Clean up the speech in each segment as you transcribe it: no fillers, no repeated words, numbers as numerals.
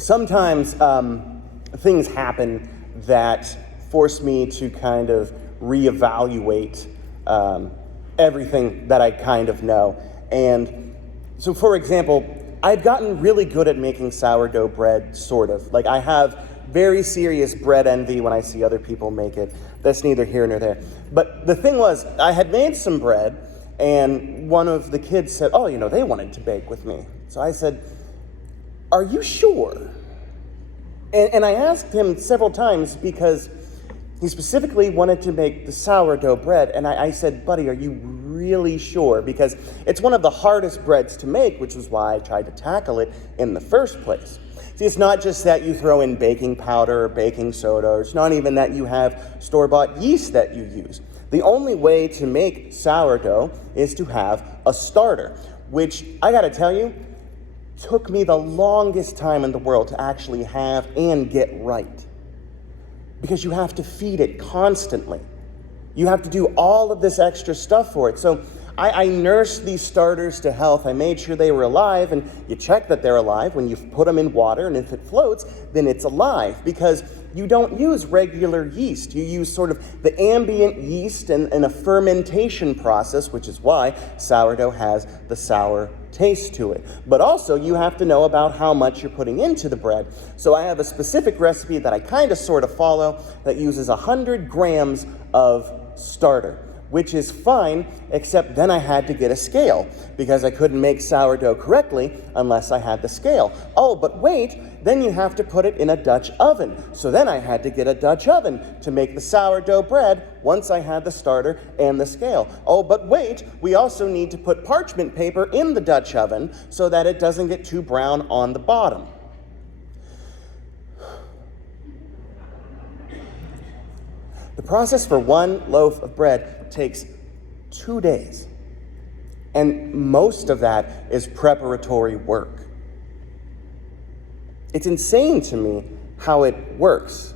sometimes things happen that force me to kind of reevaluate everything that I kind of know. And so, for example, I've gotten really good at making sourdough bread, sort of. Like, I have very serious bread envy when I see other people make it. That's neither here nor there. But the thing was, I had made some bread, and one of the kids said, oh, they wanted to bake with me. So I said, are you sure? And I asked him several times because he specifically wanted to make the sourdough bread. And I said, buddy, are you really sure? Because it's one of the hardest breads to make, which was why I tried to tackle it in the first place. See, it's not just that you throw in baking powder or baking soda, or it's not even that you have store-bought yeast that you use. The only way to make sourdough is to have a starter, which, I gotta tell you, took me the longest time in the world to actually have and get right. Because you have to feed it constantly. You have to do all of this extra stuff for it. So I nursed these starters to health. I made sure they were alive, and you check that they're alive when you put them in water, and if it floats, then it's alive, because you don't use regular yeast. You use sort of the ambient yeast and a fermentation process, which is why sourdough has the sour taste to it. But also, you have to know about how much you're putting into the bread. So I have a specific recipe that I kind of sort of follow that uses 100 grams of starter, which is fine, except then I had to get a scale because I couldn't make sourdough correctly unless I had the scale. Oh, but wait, then you have to put it in a Dutch oven. So then I had to get a Dutch oven to make the sourdough bread once I had the starter and the scale. Oh, but wait, we also need to put parchment paper in the Dutch oven so that it doesn't get too brown on the bottom. The process for one loaf of bread takes 2 days. And most of that is preparatory work. It's insane to me how it works.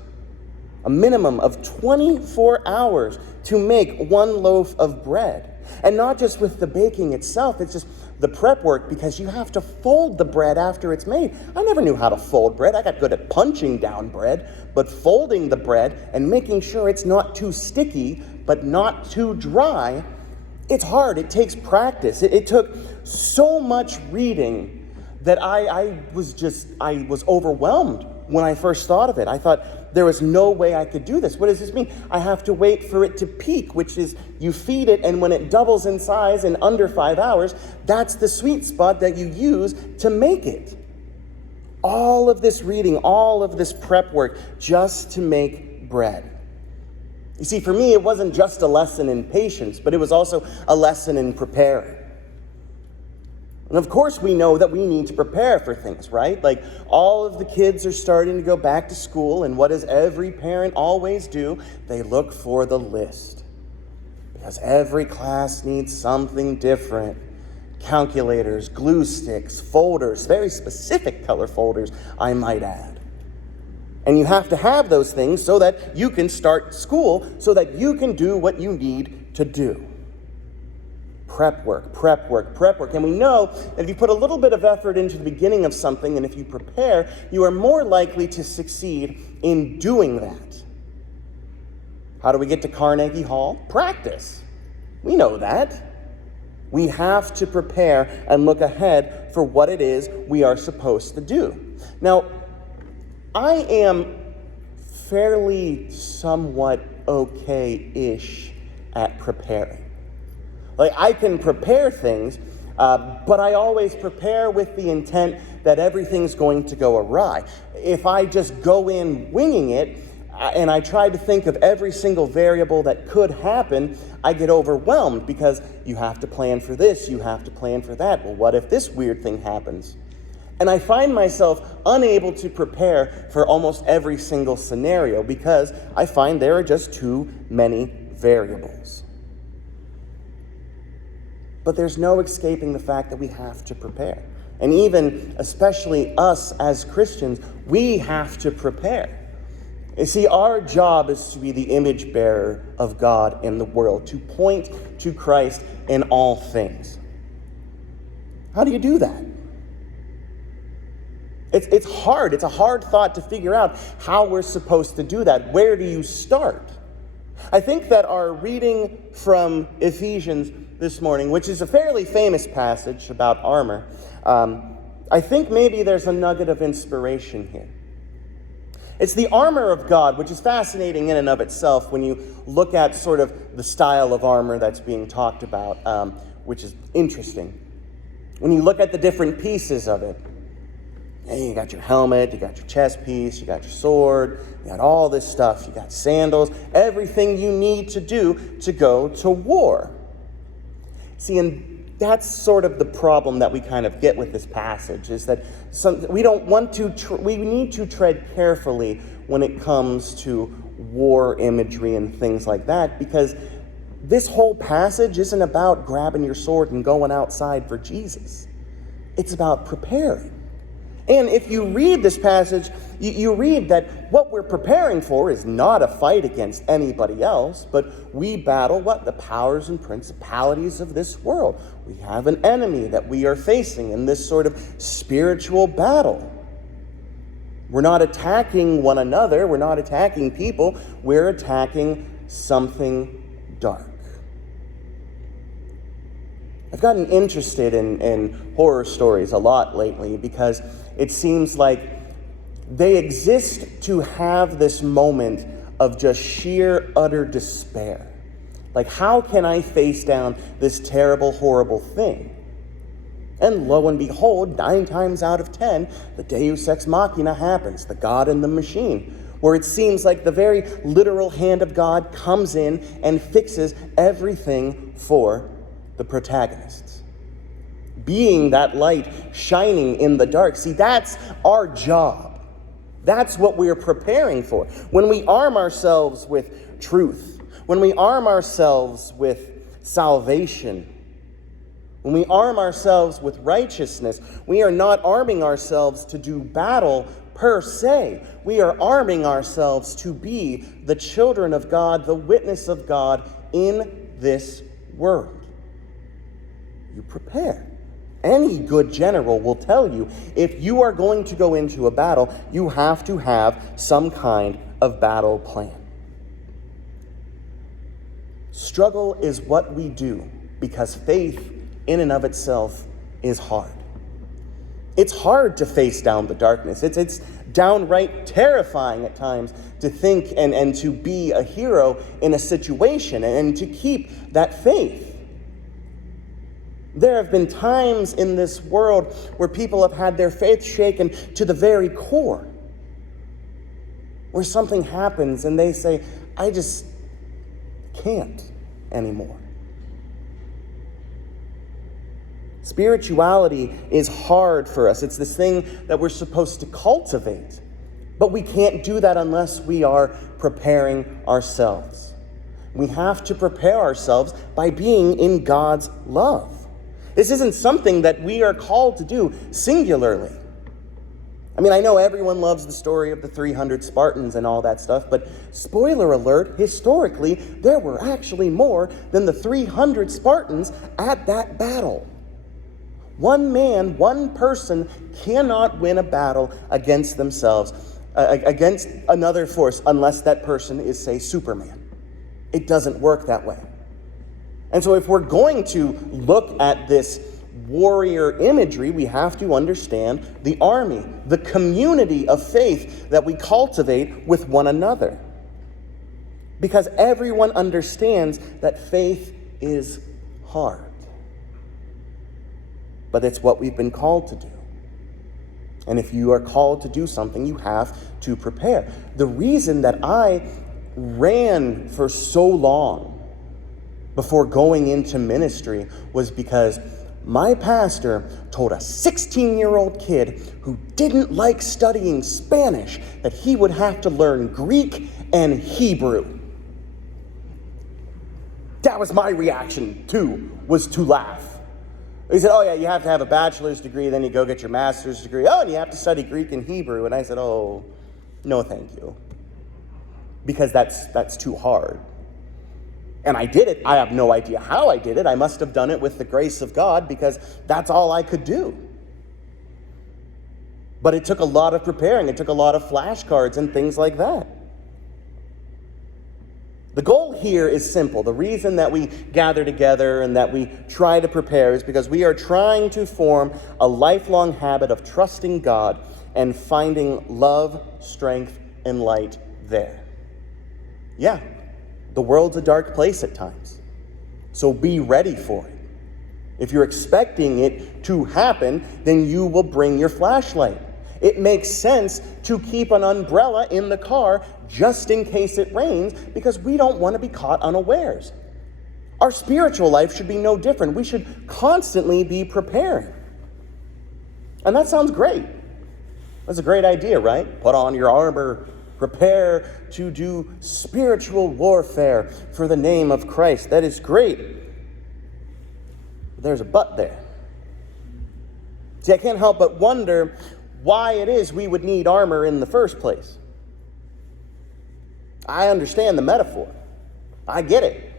A minimum of 24 hours to make one loaf of bread. And not just with the baking itself, it's just the prep work, because you have to fold the bread after it's made. I never knew how to fold bread. I got good at punching down bread, but folding the bread and making sure it's not too sticky, but not too dry, it's hard. It takes practice. It took so much reading that I was overwhelmed when I first thought of it. I thought there was no way I could do this. What does this mean? I have to wait for it to peak, which is you feed it, and when it doubles in size in under 5 hours, that's the sweet spot that you use to make it. All of this reading, all of this prep work just to make bread. You see, for me, it wasn't just a lesson in patience, but it was also a lesson in preparing. And of course, we know that we need to prepare for things, right? Like, all of the kids are starting to go back to school, and what does every parent always do? They look for the list. Because every class needs something different. Calculators, glue sticks, folders, very specific color folders, I might add. And you have to have those things so that you can start school, so that you can do what you need to do. Prep work, prep work, prep work. And we know that if you put a little bit of effort into the beginning of something, and if you prepare, you are more likely to succeed in doing that. How do we get to Carnegie Hall? Practice. We know that. We have to prepare and look ahead for what it is we are supposed to do. Now, I am fairly somewhat okay-ish at preparing. Like, I can prepare things, but I always prepare with the intent that everything's going to go awry. If I just go in winging it, and I try to think of every single variable that could happen, I get overwhelmed because you have to plan for this, you have to plan for that. Well, what if this weird thing happens? And I find myself unable to prepare for almost every single scenario because I find there are just too many variables. But there's no escaping the fact that we have to prepare. And even, especially us as Christians, we have to prepare. You see, our job is to be the image bearer of God in the world, to point to Christ in all things. How do you do that? It's hard. It's a hard thought to figure out how we're supposed to do that. Where do you start? I think that our reading from Ephesians this morning, which is a fairly famous passage about armor, I think maybe there's a nugget of inspiration here. It's the armor of God, which is fascinating in and of itself when you look at sort of the style of armor that's being talked about, which is interesting. When you look at the different pieces of it, hey, you got your helmet, you got your chest piece, you got your sword, you got all this stuff, you got sandals, everything you need to do to go to war. See, and that's sort of the problem that we kind of get with this passage, is that we need to tread carefully when it comes to war imagery and things like that, because this whole passage isn't about grabbing your sword and going outside for Jesus. It's about preparing. And if you read this passage, you read that what we're preparing for is not a fight against anybody else, but we battle the powers and principalities of this world. We have an enemy that we are facing in this sort of spiritual battle. We're not attacking one another. We're not attacking people. We're attacking something dark. I've gotten interested in horror stories a lot lately because it seems like they exist to have this moment of just sheer, utter despair. Like, how can I face down this terrible, horrible thing? And lo and behold, 9 times out of 10, the Deus Ex Machina happens, the God in the machine, where it seems like the very literal hand of God comes in and fixes everything for the protagonists. Being that light shining in the dark. See, that's our job. That's what we're preparing for. When we arm ourselves with truth, when we arm ourselves with salvation, when we arm ourselves with righteousness, we are not arming ourselves to do battle per se. We are arming ourselves to be the children of God, the witness of God in this world. You prepare. Any good general will tell you, if you are going to go into a battle, you have to have some kind of battle plan. Struggle is what we do because faith in and of itself is hard. It's hard to face down the darkness. It's downright terrifying at times to think and to be a hero in a situation and to keep that faith. There have been times in this world where people have had their faith shaken to the very core, where something happens and they say, I just can't anymore. Spirituality is hard for us. It's this thing that we're supposed to cultivate, but we can't do that unless we are preparing ourselves. We have to prepare ourselves by being in God's love. This isn't something that we are called to do singularly. I mean, I know everyone loves the story of the 300 Spartans and all that stuff, but spoiler alert, historically, there were actually more than the 300 Spartans at that battle. One man, one person cannot win a battle against themselves, against another force, unless that person is, say, Superman. It doesn't work that way. And so if we're going to look at this warrior imagery, we have to understand the army, the community of faith that we cultivate with one another. Because everyone understands that faith is hard. But it's what we've been called to do. And if you are called to do something, you have to prepare. The reason that I ran for so long before going into ministry was because my pastor told a 16-year-old kid who didn't like studying Spanish that he would have to learn Greek and Hebrew. That was my reaction too, was to laugh. He said, oh yeah, you have to have a bachelor's degree, then you go get your master's degree. Oh, and you have to study Greek and Hebrew. And I said, oh, no thank you. Because that's too hard. And I did it. I have no idea how I did it. I must have done it with the grace of God because that's all I could do. But it took a lot of preparing. It took a lot of flashcards and things like that. The goal here is simple. The reason that we gather together and that we try to prepare is because we are trying to form a lifelong habit of trusting God and finding love, strength, and light there. Yeah, the world's a dark place at times, so be ready for it. If you're expecting it to happen, then you will bring your flashlight. It makes sense to keep an umbrella in the car just in case it rains, because we don't want to be caught unawares. Our spiritual life should be no different. We should constantly be preparing. And that sounds great. That's a great idea, right? Put on your armor, prepare to do spiritual warfare for the name of Christ. That is great. But there's a but there. See, I can't help but wonder why it is we would need armor in the first place. I understand the metaphor. I get it.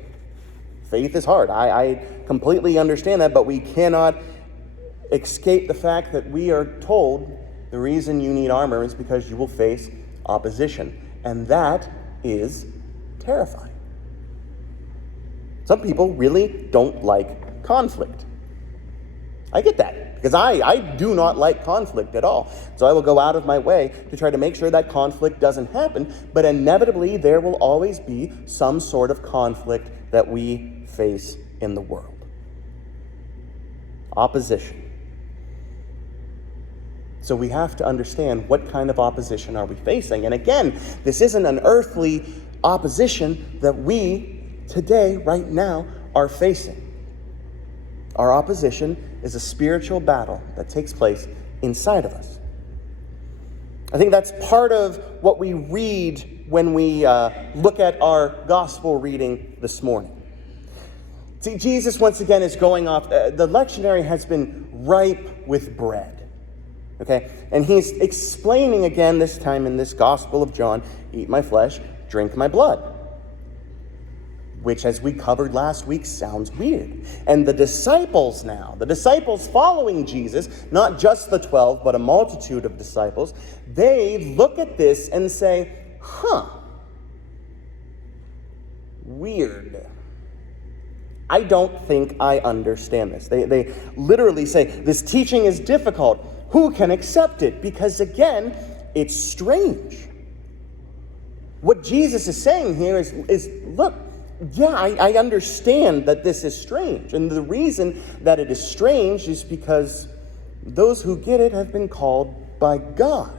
Faith is hard. I completely understand that, but we cannot escape the fact that we are told the reason you need armor is because you will face opposition. And that is terrifying. Some people really don't like conflict. I get that, because I do not like conflict at all. So I will go out of my way to try to make sure that conflict doesn't happen, but inevitably there will always be some sort of conflict that we face in the world. Opposition. So we have to understand what kind of opposition are we facing. And again, this isn't an earthly opposition that we today, right now, are facing. Our opposition is a spiritual battle that takes place inside of us. I think that's part of what we read when we look at our gospel reading this morning. See, Jesus once again is going off. The lectionary has been ripe with bread. Okay? And he's explaining again, this time in this Gospel of John, eat my flesh, drink my blood. Which, as we covered last week, sounds weird. And the disciples following Jesus, not just the 12, but a multitude of disciples, they look at this and say, weird. I don't think I understand this. They literally say, this teaching is difficult. Who can accept it? Because again, it's strange. What Jesus is saying here is look, yeah, I understand that this is strange. And the reason that it is strange is because those who get it have been called by God.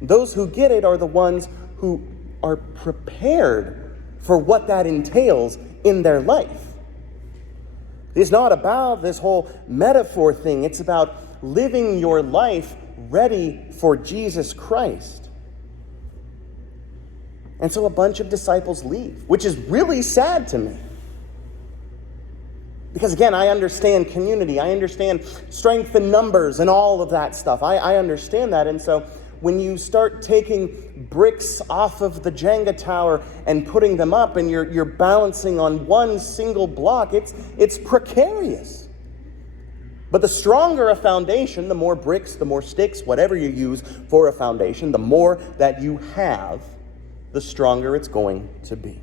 Those who get it are the ones who are prepared for what that entails in their life. It's not about this whole metaphor thing. It's about living your life ready for Jesus Christ. And so a bunch of disciples leave, which is really sad to me. Because again, I understand community. I understand strength in numbers and all of that stuff. I understand that. And so when you start taking bricks off of the Jenga tower and putting them up and you're balancing on one single block, it's precarious. But the stronger a foundation, the more bricks, the more sticks, whatever you use for a foundation, the more that you have, the stronger it's going to be.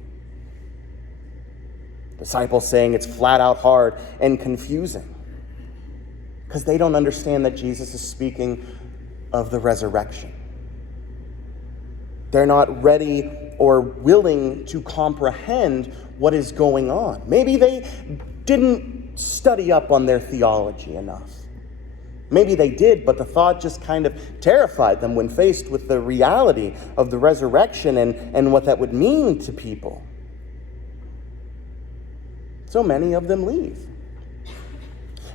Disciples saying it's flat out hard and confusing because they don't understand that Jesus is speaking of the resurrection. They're not ready or willing to comprehend what is going on. Maybe they didn't study up on their theology enough. Maybe they did, but the thought just kind of terrified them when faced with the reality of the resurrection and what that would mean to people. So many of them leave.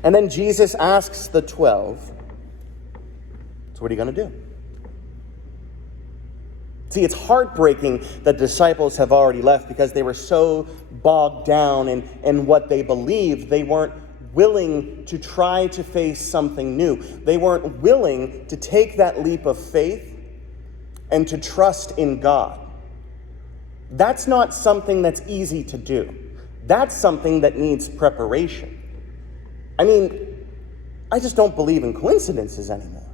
And then Jesus asks the 12, so what are you going to do? See, it's heartbreaking that disciples have already left because they were so bogged down in what they believed. They weren't willing to try to face something new. They weren't willing to take that leap of faith and to trust in God. That's not something that's easy to do. That's something that needs preparation. I mean, I just don't believe in coincidences anymore.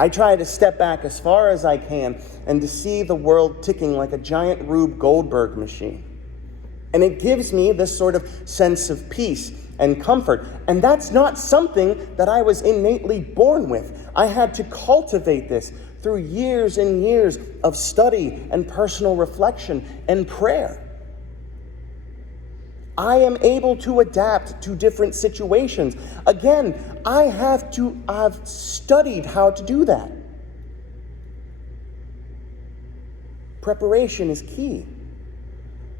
I try to step back as far as I can and to see the world ticking like a giant Rube Goldberg machine. And it gives me this sort of sense of peace and comfort. And that's not something that I was innately born with. I had to cultivate this through years and years of study and personal reflection and prayer. I am able to adapt to different situations. Again, I've studied how to do that. Preparation is key.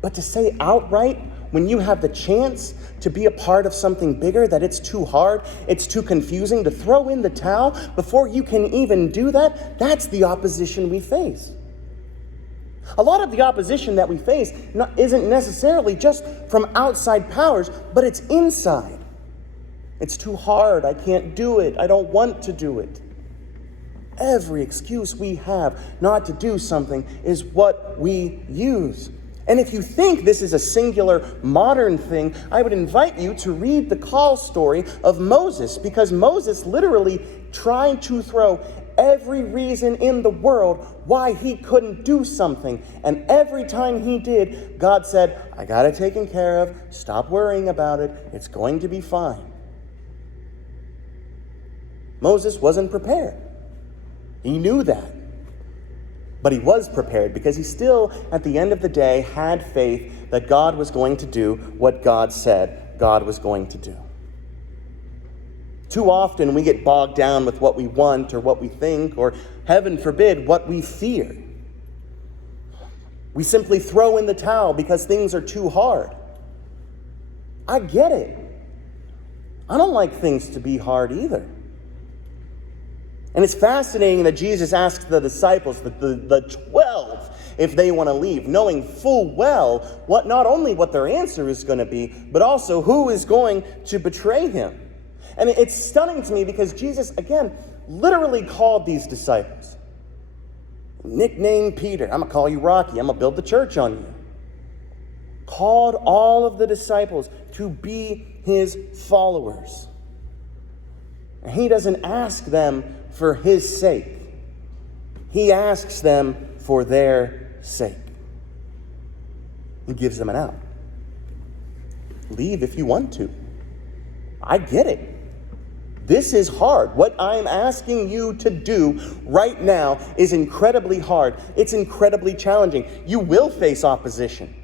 But to say outright, when you have the chance to be a part of something bigger, that it's too hard, it's too confusing, to throw in the towel before you can even do that, that's the opposition we face. A lot of the opposition that we face isn't necessarily just from outside powers, but it's inside. It's too hard, I can't do it, I don't want to do it. Every excuse we have not to do something is what we use. And if you think this is a singular modern thing, I would invite you to read the call story of Moses, because Moses literally tried to throw every reason in the world why he couldn't do something. And every time he did, God said, I got it taken care of. Stop worrying about it. It's going to be fine. Moses wasn't prepared. He knew that. But he was prepared because he still, at the end of the day, had faith that God was going to do what God said God was going to do. Too often we get bogged down with what we want or what we think, or heaven forbid, what we fear. We simply throw in the towel because things are too hard. I get it. I don't like things to be hard either. And it's fascinating that Jesus asks the disciples, the 12, if they want to leave, knowing full well not only what their answer is going to be, but also who is going to betray him. And it's stunning to me because Jesus, again, literally called these disciples. Nicknamed Peter. I'm going to call you Rocky. I'm going to build the church on you. Called all of the disciples to be his followers. And he doesn't ask them for his sake. He asks them for their sake. He gives them an out. Leave if you want to. I get it. This is hard. What I'm asking you to do right now is incredibly hard. It's incredibly challenging. You will face opposition.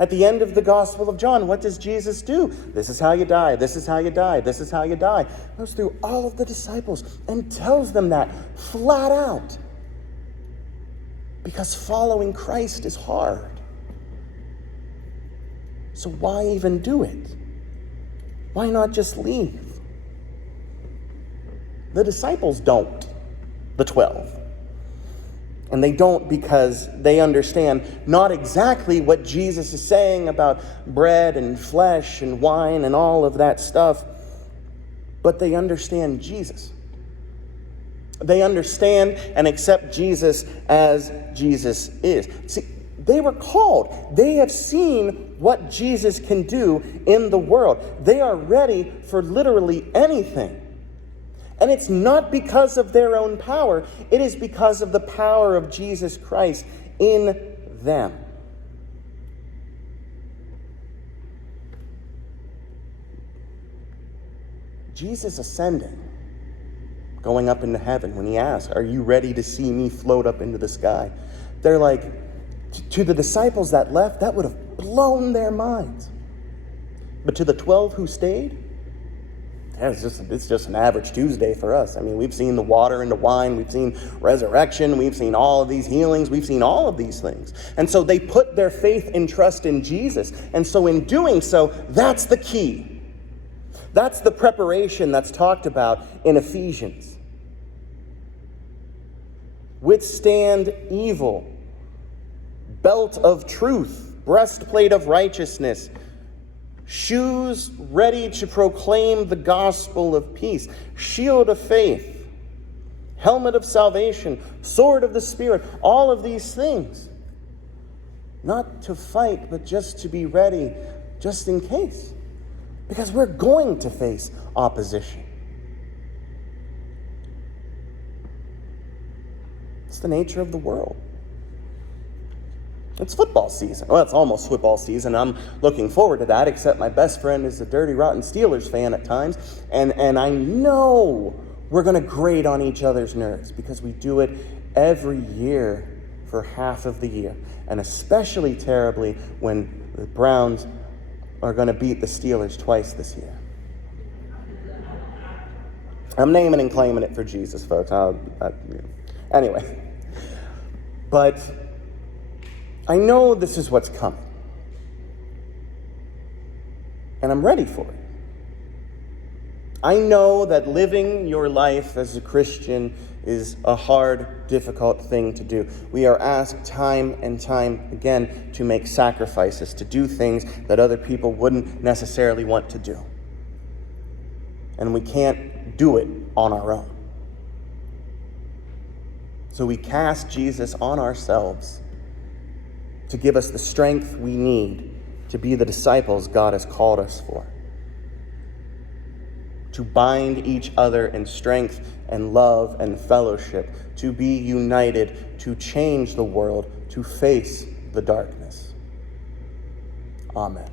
At the end of the Gospel of John, what does Jesus do? This is how you die. This is how you die. This is how you die. Goes through all of the disciples and tells them that flat out. Because following Christ is hard. So why even do it? Why not just leave? The disciples don't. The 12. And they don't because they understand not exactly what Jesus is saying about bread and flesh and wine and all of that stuff, but they understand Jesus. They understand and accept Jesus as Jesus is. See, they were called. They have seen what Jesus can do in the world. They are ready for literally anything. And it's not because of their own power. It is because of the power of Jesus Christ in them. Jesus ascending, going up into heaven, when he asks, are you ready to see me float up into the sky? They're like, to the disciples that left, that would have blown their minds. But to the 12 who stayed, it's just an average Tuesday for us. I mean, we've seen the water into wine. We've seen resurrection. We've seen all of these healings. We've seen all of these things. And so they put their faith and trust in Jesus. And so in doing so, that's the key. That's the preparation that's talked about in Ephesians. Withstand evil. Belt of truth. Breastplate of righteousness. Shoes ready to proclaim the gospel of peace. Shield of faith. Helmet of salvation. Sword of the Spirit. All of these things. Not to fight, but just to be ready, just in case. Because we're going to face opposition. It's the nature of the world. It's football season. Well, it's almost football season. I'm looking forward to that, except my best friend is a dirty, rotten Steelers fan at times. And I know we're going to grate on each other's nerves because we do it every year for half of the year. And especially terribly when the Browns are going to beat the Steelers twice this year. I'm naming and claiming it for Jesus, folks. Anyway. But I know this is what's coming. And I'm ready for it. I know that living your life as a Christian is a hard, difficult thing to do. We are asked time and time again to make sacrifices, to do things that other people wouldn't necessarily want to do. And we can't do it on our own. So we cast Jesus on ourselves to give us the strength we need to be the disciples God has called us for. To bind each other in strength and love and fellowship, to be united, to change the world, to face the darkness. Amen.